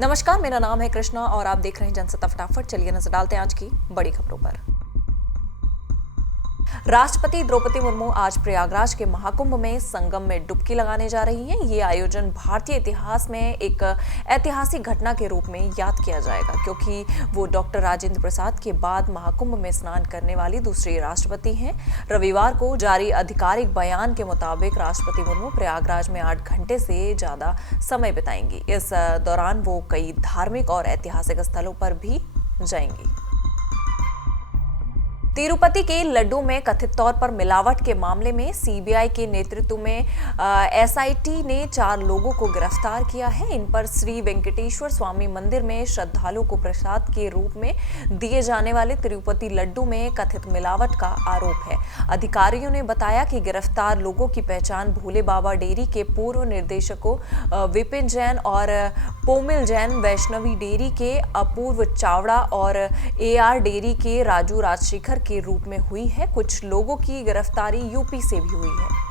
नमस्कार, मेरा नाम है कृष्णा और आप देख रहे हैं जनसत्ता फटाफट। चलिए नजर डालते हैं आज की बड़ी खबरों पर। राष्ट्रपति द्रौपदी मुर्मू आज प्रयागराज के महाकुंभ में संगम में डुबकी लगाने जा रही हैं। ये आयोजन भारतीय इतिहास में एक ऐतिहासिक घटना के रूप में याद किया जाएगा, क्योंकि वो डॉक्टर राजेंद्र प्रसाद के बाद महाकुंभ में स्नान करने वाली दूसरी राष्ट्रपति हैं। रविवार को जारी आधिकारिक बयान के मुताबिक राष्ट्रपति मुर्मू प्रयागराज में 8 घंटे से ज्यादा समय बिताएंगी। इस दौरान वो कई धार्मिक और ऐतिहासिक स्थलों पर भी जाएंगी। तिरुपति के लड्डू में कथित तौर पर मिलावट के मामले में सीबीआई के नेतृत्व में एसआईटी ने 4 लोगों को गिरफ्तार किया है। इन पर श्री वेंकटेश्वर स्वामी मंदिर में श्रद्धालुओं को प्रसाद के रूप में दिए जाने वाले तिरुपति लड्डू में कथित मिलावट का आरोप है। अधिकारियों ने बताया कि गिरफ्तार लोगों की पहचान भोले बाबा डेयरी के पूर्व निदेशकों विपिन जैन और पोमिल जैन, वैष्णवी डेयरी के अपूर्व चावड़ा और एआर डेयरी के राजू राजशेखर के रूप में हुई है। कुछ लोगों की गिरफ्तारी यूपी से भी हुई है।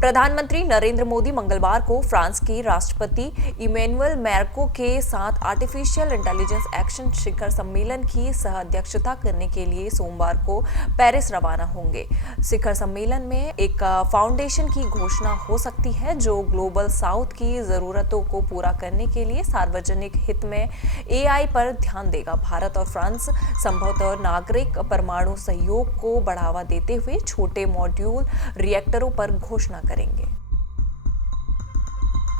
प्रधानमंत्री नरेंद्र मोदी मंगलवार को फ्रांस के राष्ट्रपति इमैनुअल मैक्रों के साथ आर्टिफिशियल इंटेलिजेंस एक्शन शिखर सम्मेलन की सह-अध्यक्षता करने के लिए सोमवार को पेरिस रवाना होंगे। शिखर सम्मेलन में एक फाउंडेशन की घोषणा हो सकती है जो ग्लोबल साउथ की जरूरतों को पूरा करने के लिए सार्वजनिक हित में एआई पर ध्यान देगा। भारत और फ्रांस संभवतः नागरिक परमाणु सहयोग को बढ़ावा देते हुए छोटे मॉड्यूल रिएक्टरों पर घोषणा करेंगे।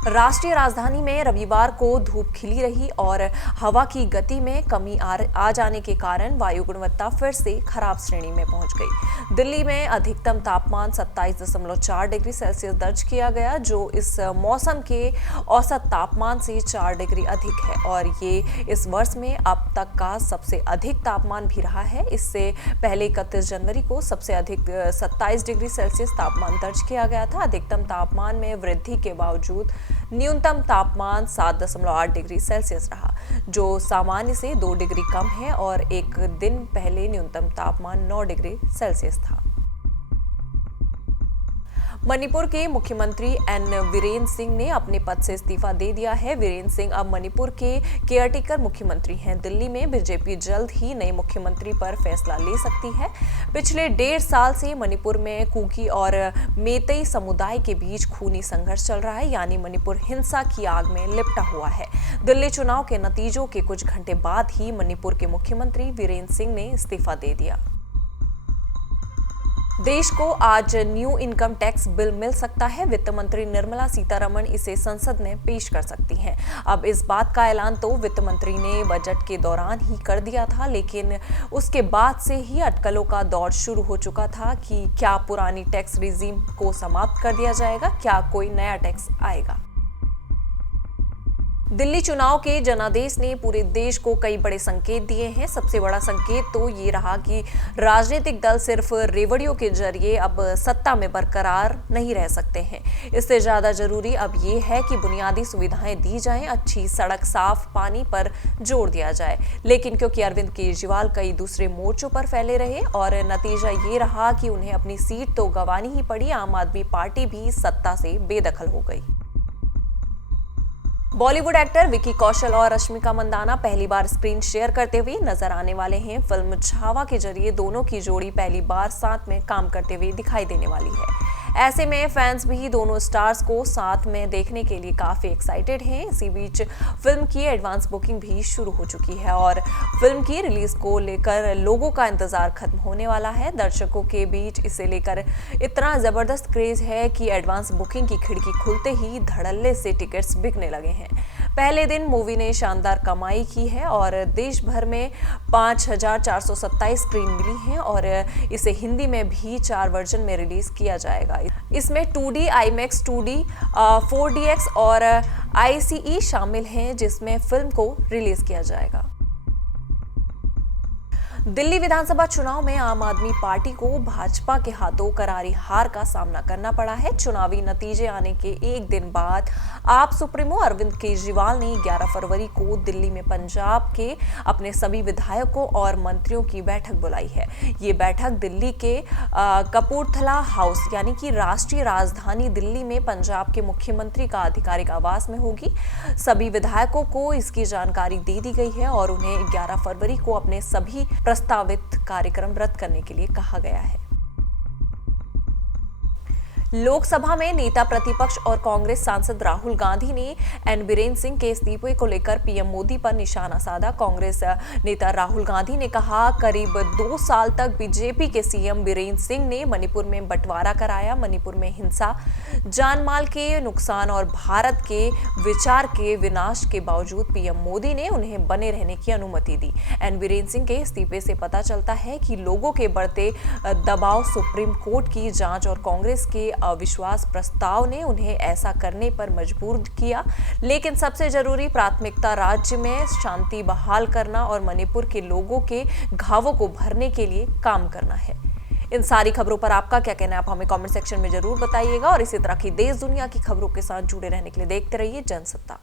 राष्ट्रीय राजधानी में रविवार को धूप खिली रही और हवा की गति में कमी आ जाने के कारण वायु गुणवत्ता फिर से खराब श्रेणी में पहुंच गई। दिल्ली में अधिकतम तापमान 27.4 डिग्री सेल्सियस दर्ज किया गया, जो इस मौसम के औसत तापमान से 4 डिग्री अधिक है और ये इस वर्ष में अब तक का सबसे अधिक तापमान भी रहा है। इससे पहले 31 जनवरी को सबसे अधिक 27 डिग्री सेल्सियस तापमान दर्ज किया गया था। अधिकतम तापमान में वृद्धि के बावजूद न्यूनतम तापमान 7.8 डिग्री सेल्सियस रहा, जो सामान्य से 2 डिग्री कम है और एक दिन पहले न्यूनतम तापमान 9 डिग्री सेल्सियस था। मणिपुर के मुख्यमंत्री एन वीरेंद्र सिंह ने अपने पद से इस्तीफा दे दिया है। वीरेंद्र सिंह अब मणिपुर के केयरटेकर मुख्यमंत्री हैं। दिल्ली में बीजेपी जल्द ही नए मुख्यमंत्री पर फैसला ले सकती है। पिछले 1.5 साल से मणिपुर में कुकी और मेतेई समुदाय के बीच खूनी संघर्ष चल रहा है, यानी मणिपुर हिंसा की आग में लिपटा हुआ है। दिल्ली चुनाव के नतीजों के कुछ घंटे बाद ही मणिपुर के मुख्यमंत्री वीरेंद्र सिंह ने इस्तीफा दे दिया। देश को आज न्यू इनकम टैक्स बिल मिल सकता है। वित्त मंत्री निर्मला सीतारमण इसे संसद में पेश कर सकती हैं। अब इस बात का ऐलान तो वित्त मंत्री ने बजट के दौरान ही कर दिया था, लेकिन उसके बाद से ही अटकलों का दौर शुरू हो चुका था कि क्या पुरानी टैक्स रिजीम को समाप्त कर दिया जाएगा, क्या कोई नया टैक्स आएगा। दिल्ली चुनाव के जनादेश ने पूरे देश को कई बड़े संकेत दिए हैं। सबसे बड़ा संकेत तो ये रहा कि राजनीतिक दल सिर्फ रेवड़ियों के जरिए अब सत्ता में बरकरार नहीं रह सकते हैं। इससे ज्यादा जरूरी अब ये है कि बुनियादी सुविधाएं दी जाएं, अच्छी सड़क, साफ पानी पर जोर दिया जाए। लेकिन क्योंकि अरविंद केजरीवाल कई दूसरे मोर्चों पर फैले रहे और नतीजा ये रहा कि उन्हें अपनी सीट तो गंवानी ही पड़ी, आम आदमी पार्टी भी सत्ता से बेदखल हो गई। बॉलीवुड एक्टर विकी कौशल और रश्मिका मंदाना पहली बार स्क्रीन शेयर करते हुए नजर आने वाले हैं। फिल्म छावा के जरिए दोनों की जोड़ी पहली बार साथ में काम करते हुए दिखाई देने वाली है। ऐसे में फैंस भी दोनों स्टार्स को साथ में देखने के लिए काफी एक्साइटेड हैं। इसी बीच फिल्म की एडवांस बुकिंग भी शुरू हो चुकी है और फिल्म की रिलीज को लेकर लोगों का इंतजार खत्म होने वाला है। दर्शकों के बीच इसे लेकर इतना जबरदस्त क्रेज है कि एडवांस बुकिंग की खिड़की खुलते ही धड़ल्ले से टिकट्स बिकने लगे हैं। पहले दिन मूवी ने शानदार कमाई की है और देश भर में 5,427 स्क्रीन मिली हैं और इसे हिंदी में भी 4 वर्जन में रिलीज किया जाएगा। इसमें 2D, IMAX 2D, 4DX और ICE शामिल हैं, जिसमें फिल्म को रिलीज किया जाएगा। दिल्ली विधानसभा चुनाव में आम आदमी पार्टी को भाजपा के हाथों करारी हार का सामना करना पड़ा है। चुनावी नतीजे आने के एक दिन बाद आप सुप्रीमो अरविंद केजरीवाल ने 11 फरवरी को दिल्ली में पंजाब के अपने सभी विधायकों और मंत्रियों की बैठक बुलाई है। ये बैठक दिल्ली के कपूरथला हाउस यानी कि राष्ट्रीय राजधानी दिल्ली में पंजाब के मुख्यमंत्री का आधिकारिक आवास में होगी। सभी विधायकों को इसकी जानकारी दे दी गई है और उन्हें 11 फरवरी को अपने सभी प्रस्तावित कार्यक्रम रद्द करने के लिए कहा गया है। लोकसभा में नेता प्रतिपक्ष और कांग्रेस सांसद राहुल गांधी ने एन बीरेन सिंह के इस्तीफे को लेकर पीएम मोदी पर निशाना साधा। कांग्रेस नेता राहुल गांधी ने कहा, करीब 2 साल तक बीजेपी के सीएम बीरेन सिंह ने मणिपुर में बंटवारा कराया। मणिपुर में हिंसा, जान माल के नुकसान और भारत के विचार के विनाश के बावजूद पीएम मोदी ने उन्हें बने रहने की अनुमति दी। एन बीरेन सिंह के इस्तीफे से पता चलता है कि लोगों के बढ़ते दबाव, सुप्रीम कोर्ट की जांच और कांग्रेस के अविश्वास प्रस्ताव ने उन्हें ऐसा करने पर मजबूर किया। लेकिन सबसे जरूरी प्राथमिकता राज्य में शांति बहाल करना और मणिपुर के लोगों के घावों को भरने के लिए काम करना है। इन सारी खबरों पर आपका क्या कहना है, आप हमें कमेंट सेक्शन में जरूर बताइएगा और इसी तरह की देश दुनिया की खबरों के साथ जुड़े रहने के लिए देखते रहिए जनसत्ता।